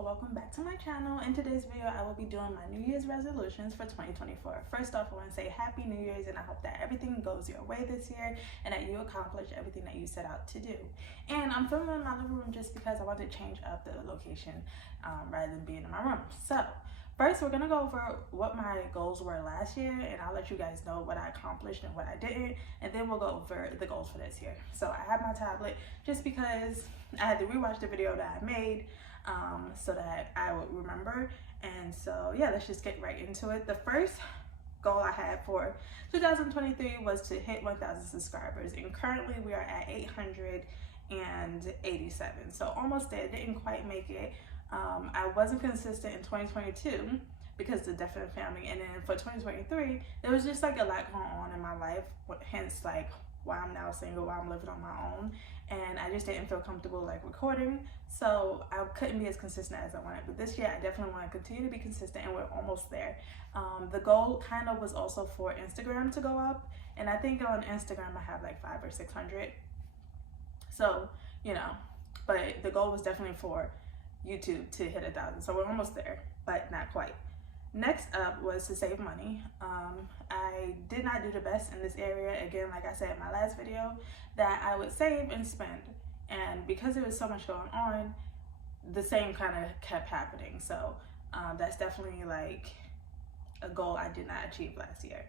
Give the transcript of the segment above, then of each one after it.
or welcome back to my channel. In today's video, I will be doing my New Year's resolutions for 2024. First off, I want to say Happy New Year's, and I hope that everything goes your way this year and that you accomplish everything that you set out to do. And I'm filming in my living room just because I want to change up the location rather than being in my room. So first, we're going to go over what my goals were last year, and I'll let you guys know what I accomplished and what I didn't, and then we'll go over the goals for this year. So I have my tablet just because I had to rewatch the video that I made so that I would remember. And so yeah, let's just get right into it. The first goal I had for 2023 was to hit 1,000 subscribers, and currently we are at 887, so almost there. Didn't quite make it. I wasn't consistent in 2022 because of the death of the family, and then for 2023 there was just like a lot going on in my life, hence like why I'm now single, why I'm living on my own, and I just didn't feel comfortable like recording, so I couldn't be as consistent as I wanted. But this year I definitely want to continue to be consistent, and we're almost there. The goal kind of was also for Instagram to go up, and I think on Instagram I have like 500 or 600, so you know, but the goal was definitely for YouTube to hit 1,000, so we're almost there, but not quite. Next up was to save money. I did not do the best in this area. Again, like I said in my last video, that I would save and spend, and because there was so much going on, the same kind of kept happening. So that's definitely like a goal I did not achieve last year.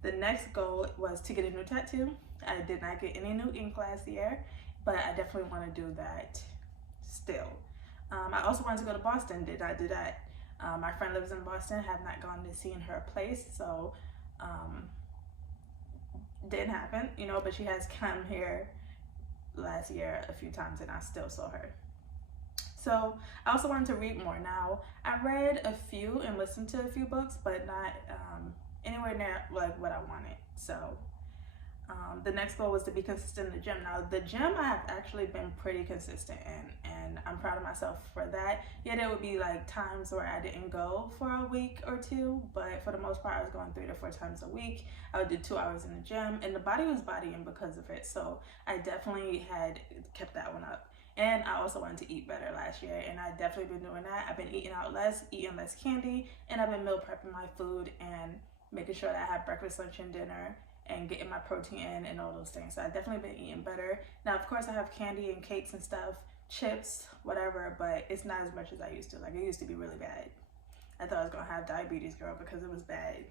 The next goal was to get a new tattoo. I did not get any new ink last year, but I definitely want to do that still. I also wanted to go to Boston, did not do that. My friend lives in Boston, have not gone to seeing her place, so didn't happen, you know, but she has come here last year a few times and I still saw her. So I also wanted to read more. Now, I read a few and listened to a few books, but not anywhere near like what I wanted. So the next goal was to be consistent in the gym. Now, the gym I have actually been pretty consistent in, and I'm proud of myself for that. Yeah, there would be like times where I didn't go for a week or two, but for the most part I was going 3 to 4 times a week. I would do 2 hours in the gym, and the body was bodying because of it, so I definitely had kept that one up. And I also wanted to eat better last year, and I definitely been doing that. I've been eating out less, eating less candy, and I've been meal prepping my food and making sure that I have breakfast, lunch, and dinner, and getting my protein in and all those things. So I've definitely been eating better. Now, of course, I have candy and cakes and stuff, chips, whatever, but it's not as much as I used to. Like, it used to be really bad. I thought I was gonna have diabetes, girl, because it was bad.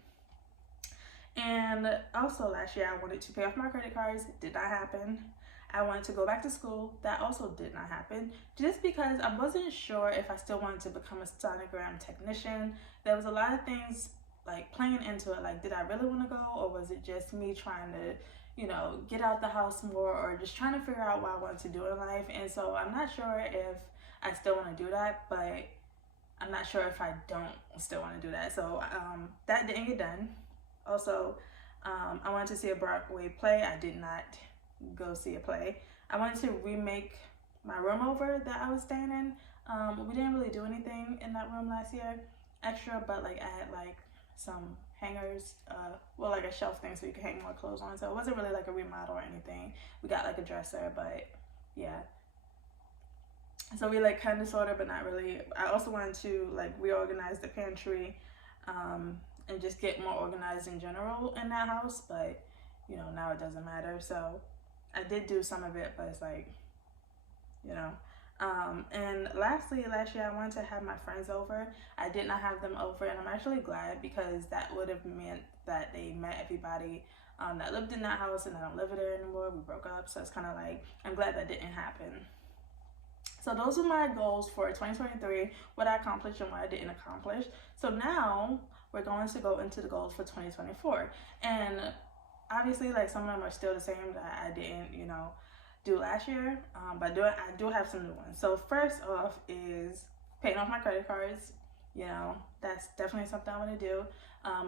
And also last year I wanted to pay off my credit cards. It did not happen. I wanted to go back to school. That also did not happen, just because I wasn't sure if I still wanted to become a sonogram technician. There was a lot of things like playing into it, like did I really want to go, or was it just me trying to, you know, get out the house more, or just trying to figure out what I wanted to do in life. And so I'm not sure if I still want to do that, but I'm not sure if I don't still want to do that. So that didn't get done. Also, I wanted to see a Broadway play. I did not go see a play. I wanted to remake my room over that I was staying in. We didn't really do anything in that room last year extra, but like I had like some hangers, well, like a shelf thing so you can hang more clothes on, so it wasn't really like a remodel or anything. We got like a dresser, but yeah, so we like kind of sort of, but not really. I also wanted to like reorganize the pantry and just get more organized in general in that house, but you know, now it doesn't matter. So I did do some of it, but it's like, you know. And lastly, last year I wanted to have my friends over. I did not have them over, and I'm actually glad, because that would have meant that they met everybody that lived in that house, and I don't live there anymore. We broke up, so it's kind of like, I'm glad that didn't happen. So those are my goals for 2023, what I accomplished and what I didn't accomplish. So now we're going to go into the goals for 2024, and obviously like some of them are still the same that I didn't, you know, do last year, but I do have some new ones. So first off is paying off my credit cards. You know, that's definitely something I want to do.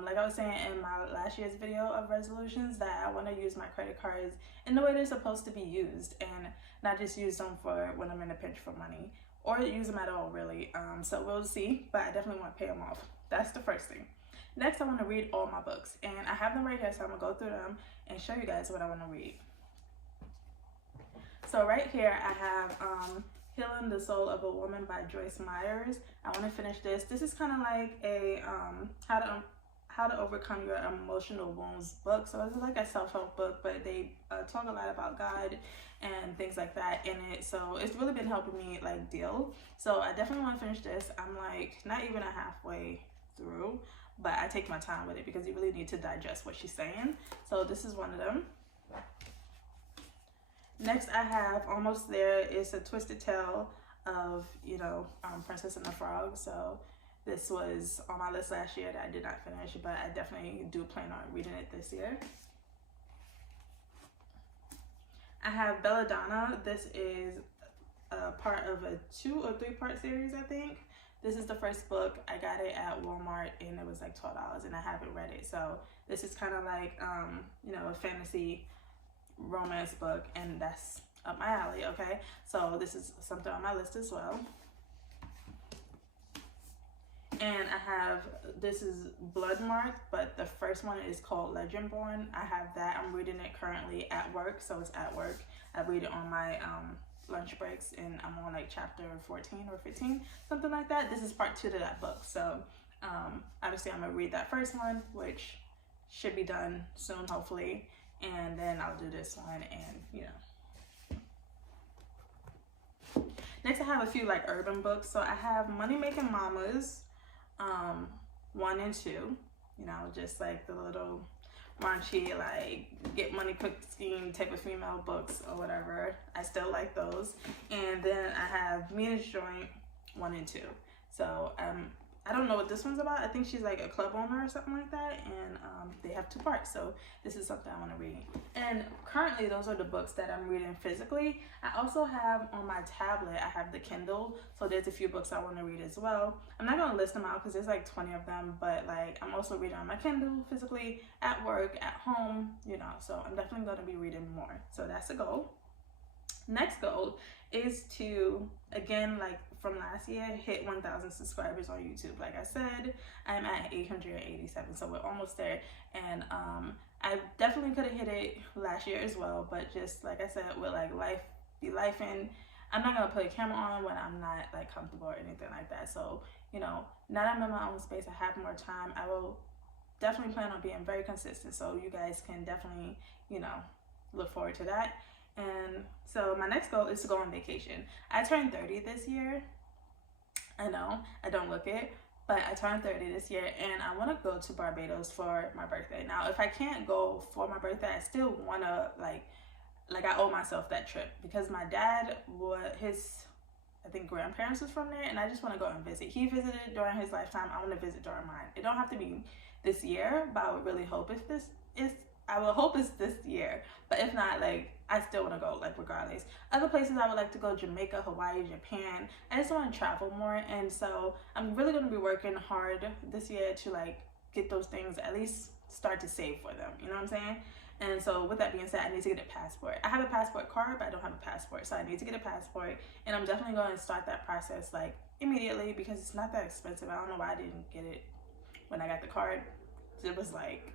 Like I was saying in my last year's video of resolutions, that I want to use my credit cards in the way they're supposed to be used, and not just use them for when I'm in a pinch for money, or use them at all, really. So we'll see, but I definitely want to pay them off. That's the first thing. Next, I want to read all my books, and I have them right here, so I'm gonna go through them and show you guys what I want to read. So right here I have Healing the Soul of a Woman by Joyce Myers. I want to finish this. This is kind of like a how to overcome your emotional wounds book. So it's like a self-help book, but they talk a lot about God and things like that in it. So it's really been helping me like deal. So I definitely want to finish this. I'm like not even a halfway through, but I take my time with it because you really need to digest what she's saying. So this is one of them. Next I have Almost There. Is a twisted tale of, you know, Princess and the Frog. So this was on my list last year that I did not finish, but I definitely do plan on reading it this year. I have Belladonna. This is a part of a 2 or 3 part series, I think. This is the first book. I got it at Walmart and it was like $12 and I haven't read it. So this is kind of like, you know, a fantasy romance book, and that's up my alley, okay? So this is something on my list as well. And I have, this is Bloodmarked, but the first one is called Legendborn. I have that. I'm reading it currently at work, so it's at work. I read it on my lunch breaks, and I'm on like chapter 14 or 15, something like that. This is part 2 to that book. So obviously I'm gonna read that first one, which should be done soon, hopefully. And then I'll do this one, and you know. Next I have a few like urban books. So I have Money Making Mamas 1 and 2, you know, just like the little raunchy like get money quick scheme type of female books or whatever. I still like those. And then I have Mina's Joint 1 and 2. So I don't know what this one's about. I think she's like a club owner or something like that, and they have 2 parts. So this is something I want to read. And currently those are the books that I'm reading physically. I also have on my tablet, I have the Kindle, so there's a few books I want to read as well. I'm not going to list them out because there's like 20 of them, but like I'm also reading on my Kindle physically, at work, at home, you know, so I'm definitely going to be reading more. So that's a goal. Next goal is to, again, like from last year, hit 1,000 subscribers on YouTube. Like I said, I'm at 887, so we're almost there. And I definitely could have hit it last year as well, but just like I said, with like life be life, and I'm not gonna put a camera on when I'm not like comfortable or anything like that. So, you know, now that I'm in my own space, I have more time, I will definitely plan on being very consistent. So you guys can definitely, you know, look forward to that. And so my next goal is to go on vacation. I turned 30 this year. I know, I don't look it, but I turned 30 this year, and I want to go to Barbados for my birthday. Now, if I can't go for my birthday, I still want to like I owe myself that trip, because my dad, his, I think, grandparents was from there, and I just want to go and visit. He visited during his lifetime. I want to visit during mine. It don't have to be this year, but I would really hope if this is, I will hope it's this year. But if not, like, I still want to go, like, regardless. Other places I would like to go: Jamaica, Hawaii, Japan. I just want to travel more, and so I'm really going to be working hard this year to like get those things, at least start to save for them, you know what I'm saying? And so with that being said, I need to get a passport. I have a passport card, but I don't have a passport, so I need to get a passport, and I'm definitely going to start that process like immediately, because it's not that expensive. I don't know why I didn't get it when I got the card. It was like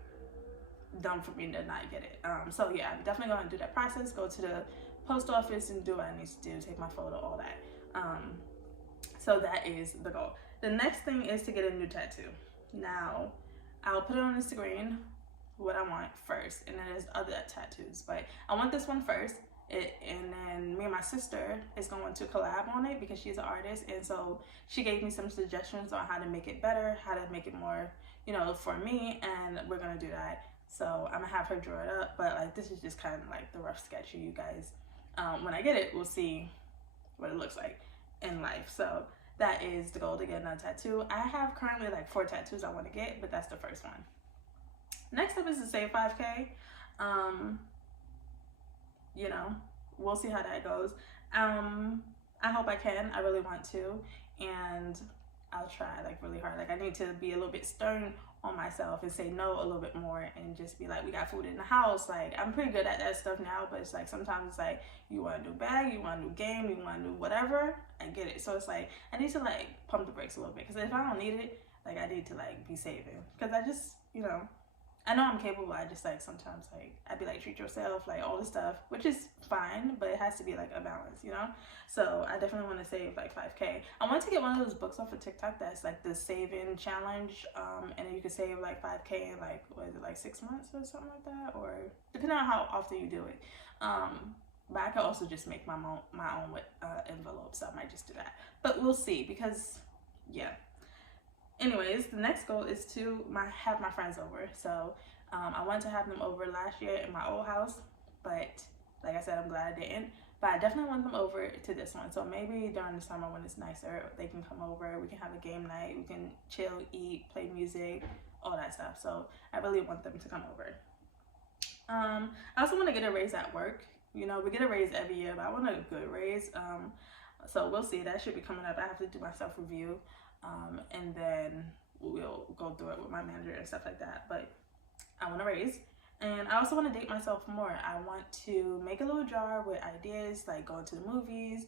dumb for me to not get it. So yeah, I'm definitely going to do that process, go to the post office and do what I need to do, take my photo, all that. So that is the goal. The next thing is to get a new tattoo. Now, I'll put it on the screen what I want first, and then there's other tattoos, but I want this one first. And then me and my sister is going to collab on it because she's an artist, and so she gave me some suggestions on how to make it better, how to make it more, you know, for me, and we're gonna do that. So I'm gonna have her draw it up, but like this is just kind of like the rough sketch for you guys. When I get it, we'll see what it looks like in life. So that is the goal, to get another tattoo. I have currently like 4 tattoos I want to get, but that's the first one. Next up is the Save 5K. You know, we'll see how that goes. I hope I can. I really want to, and I'll try like really hard. Like I need to be a little bit stern on myself and say no a little bit more, and just be like, we got food in the house. Like I'm pretty good at that stuff now, but it's like sometimes it's like you want a new bag, you want a new game, you want a new whatever. I get it. So it's like I need to like pump the brakes a little bit, because if I don't need it, like I need to like be saving, because I just, you know, I know I'm capable. I just like sometimes like I'd be like treat yourself, like all this stuff, which is fine, but it has to be like a balance, you know. So I definitely want to save like 5K. I want to get one of those books off of TikTok that's like the saving challenge, and then you can save like 5K in like what is it, like 6 months or something like that, or depending on how often you do it. But I could also just make my own with envelopes. So I might just do that, but we'll see because yeah. Anyways, the next goal is to have my friends over. So I wanted to have them over last year in my old house, but like I said, I'm glad I didn't. But I definitely want them over to this one. So maybe during the summer when it's nicer, they can come over. We can have a game night. We can chill, eat, play music, all that stuff. So I really want them to come over. I also want to get a raise at work. You know, we get a raise every year, but I want a good raise. So we'll see. That should be coming up. I have to do my self-review. And then we'll go through it with my manager and stuff like that. But I want to raise. And I also want to date myself more. I want to make a little jar with ideas, like going to the movies,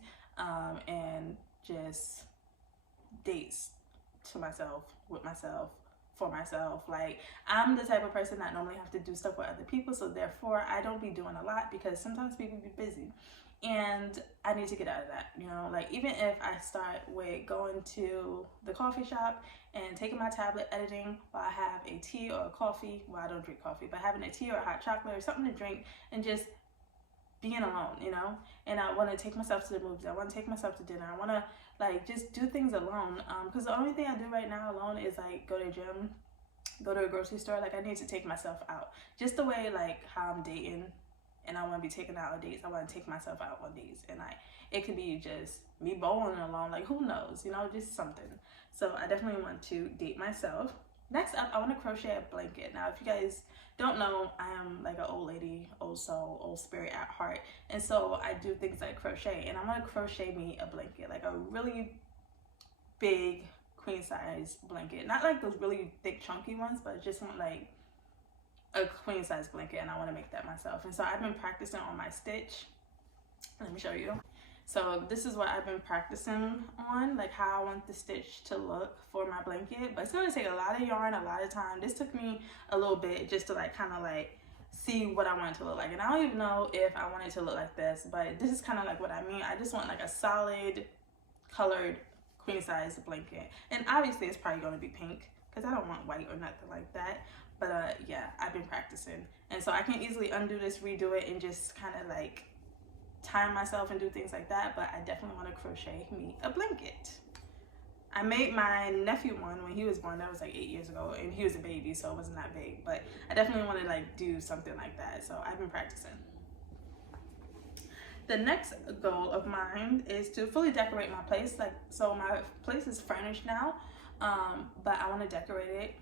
and just dates to myself, with myself, for myself. Like, I'm the type of person that normally have to do stuff with other people, so therefore I don't be doing a lot because sometimes people be busy. And I need to get out of that, you know, like even if I start with going to the coffee shop and taking my tablet editing while I have a tea or a coffee, well, I don't drink coffee, but having a tea or a hot chocolate or something to drink and just being alone, you know. And I want to take myself to the movies. I want to take myself to dinner. I want to like just do things alone, because the only thing I do right now alone is like go to the gym, go to a grocery store. Like I need to take myself out, just the way like how I'm dating. And I want to be taken out on dates. I want to take myself out on dates. And it could be just me bowling alone. Like, who knows? You know, just something. So I definitely want to date myself. Next up, I want to crochet a blanket. Now, if you guys don't know, I am like an old lady, old soul, old spirit at heart. And so I do things like crochet. And I want to crochet me a blanket. Like a really big queen size blanket. Not like those really thick, chunky ones, but I just want like a queen size blanket, and I want to make that myself. And so I've been practicing on my stitch. Let me show you. So this is what I've been practicing on, like how I want the stitch to look for my blanket. But it's going to take a lot of yarn, a lot of time. This took me a little bit just to like kind of like see what I want it to look like. And I don't even know if I want it to look like this, but this is kind of like what I mean. I just want like a solid colored queen size blanket. And obviously it's probably going to be pink because I don't want white or nothing like that. But yeah, I've been practicing. And so I can easily undo this, redo it, and just kind of like time myself and do things like that. But I definitely want to crochet me a blanket. I made my nephew one when he was born. That was like 8 years ago. And he was a baby, so it wasn't that big. But I definitely want to like do something like that. So I've been practicing. The next goal of mine is to fully decorate my place. Like, so my place is furnished now, but I want to decorate it.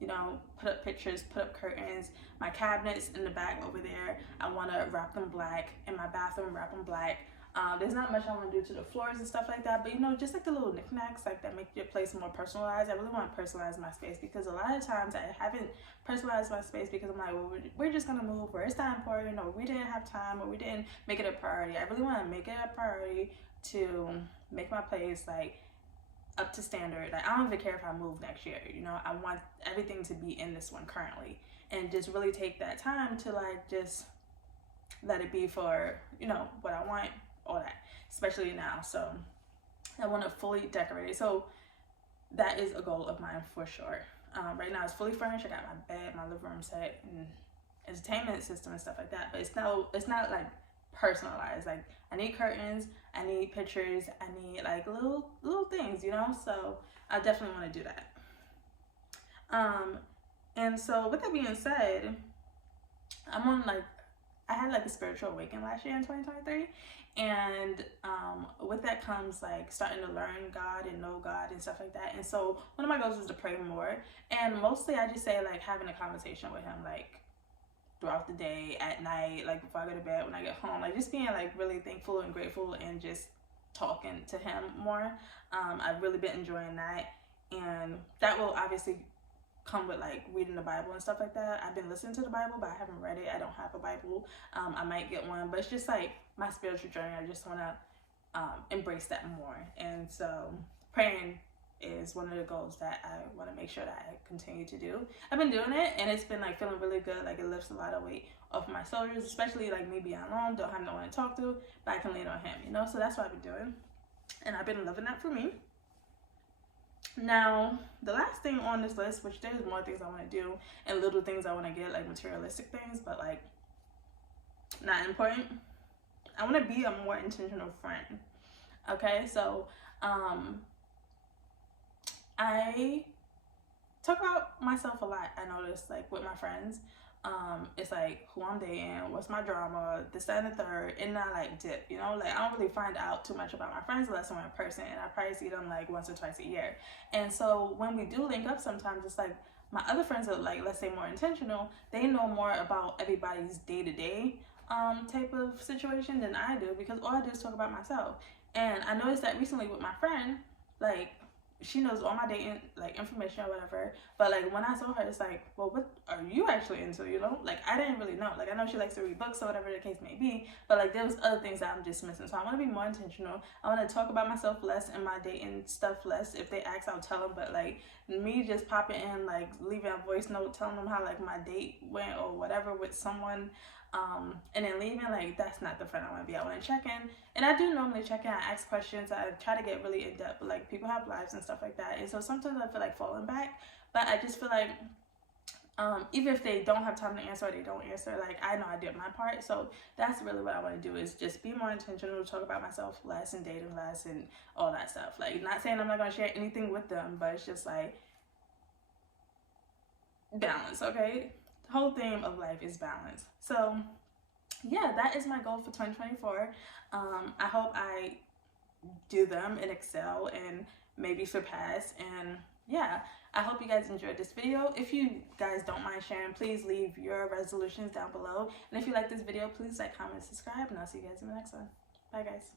You know, put up pictures, put up curtains, my cabinets in the back over there, I want to wrap them black, in my bathroom wrap them black. There's not much I want to do to the floors and stuff like that, but you know, just like the little knickknacks like that make your place more personalized. I really want to personalize my space because a lot of times I haven't personalized my space because I'm like, well, we're just gonna move where it's time for it, you know, we didn't have time or we didn't make it a priority. I really want to make it a priority to make my place like up to standard. Like, I don't even care if I move next year, you know. I want everything to be in this one currently, and just really take that time to like just let it be for, you know, what I want, all that, especially now. So I want to fully decorate it. So that is a goal of mine for sure. Right now it's fully furnished. I got my bed, my living room set, and entertainment system and stuff like that, but it's not like personalized. Like, I need curtains, I need pictures, I need like little things, you know. So I definitely want to do that. And so with that being said, I'm on like, I had like a spiritual awakening last year in 2023, and with that comes like starting to learn God and know God and stuff like that. And so one of my goals is to pray more, and mostly I just say like having a conversation with him, like throughout the day, at night, like before I go to bed, when I get home, like just being like really thankful and grateful and just talking to him more. I've really been enjoying that, and that will obviously come with like reading the Bible and stuff like that. I've been listening to the Bible, but I haven't read it. I don't have a Bible. I might get one, but it's just like my spiritual journey. I just want to embrace that more, and so praying is one of the goals that I want to make sure that I continue to do. I've been doing it, and it's been like feeling really good. Like it lifts a lot of weight off my shoulders, especially like me being alone, don't have no one to talk to, but I can lean on him, you know. So that's what I've been doing, and I've been loving that for me. Now, the last thing on this list, which there's more things I want to do and little things I want to get, like materialistic things, but like not important. I want to be a more intentional friend. Okay, so I talk about myself a lot. I notice, like with my friends, it's like who I'm dating, what's my drama, this, that, and the third, and I like dip, you know, like I don't really find out too much about my friends unless I'm in person, and I probably see them like once or twice a year. And so when we do link up, sometimes it's like my other friends are like, let's say, more intentional. They know more about everybody's day-to-day type of situation than I do, because all I do is talk about myself. And I noticed that recently with my friend, like she knows all my dating like information or whatever, but like when I saw her, it's like, well, what are you actually into, you know? Like I didn't really know. Like I know she likes to read books or whatever the case may be, but like there was other things that I'm just missing. So I want to be more intentional. I want to talk about myself less and my dating stuff less. If they ask, I'll tell them, but like me just popping in, like leaving a voice note telling them how like my date went or whatever with someone, and then leaving, like that's not the friend I want to be. I want to check in, and I do normally check in. I ask questions. I try to get really in depth, but like people have lives and stuff like that, and so sometimes I feel like falling back. But I just feel like even if they don't have time to answer or they don't answer, like I know I did my part. So that's really what I want to do, is just be more intentional, talk about myself less and dating less and all that stuff. Like not saying I'm not going to share anything with them, but it's just like balance. Okay, the whole theme of life is balance. So yeah, that is my goal for 2024. I hope I do them and excel and maybe surpass. And yeah, I hope you guys enjoyed this video. If you guys don't mind sharing, please leave your resolutions down below. And if you like this video, please like, comment, subscribe, and I'll see you guys in the next one. Bye guys.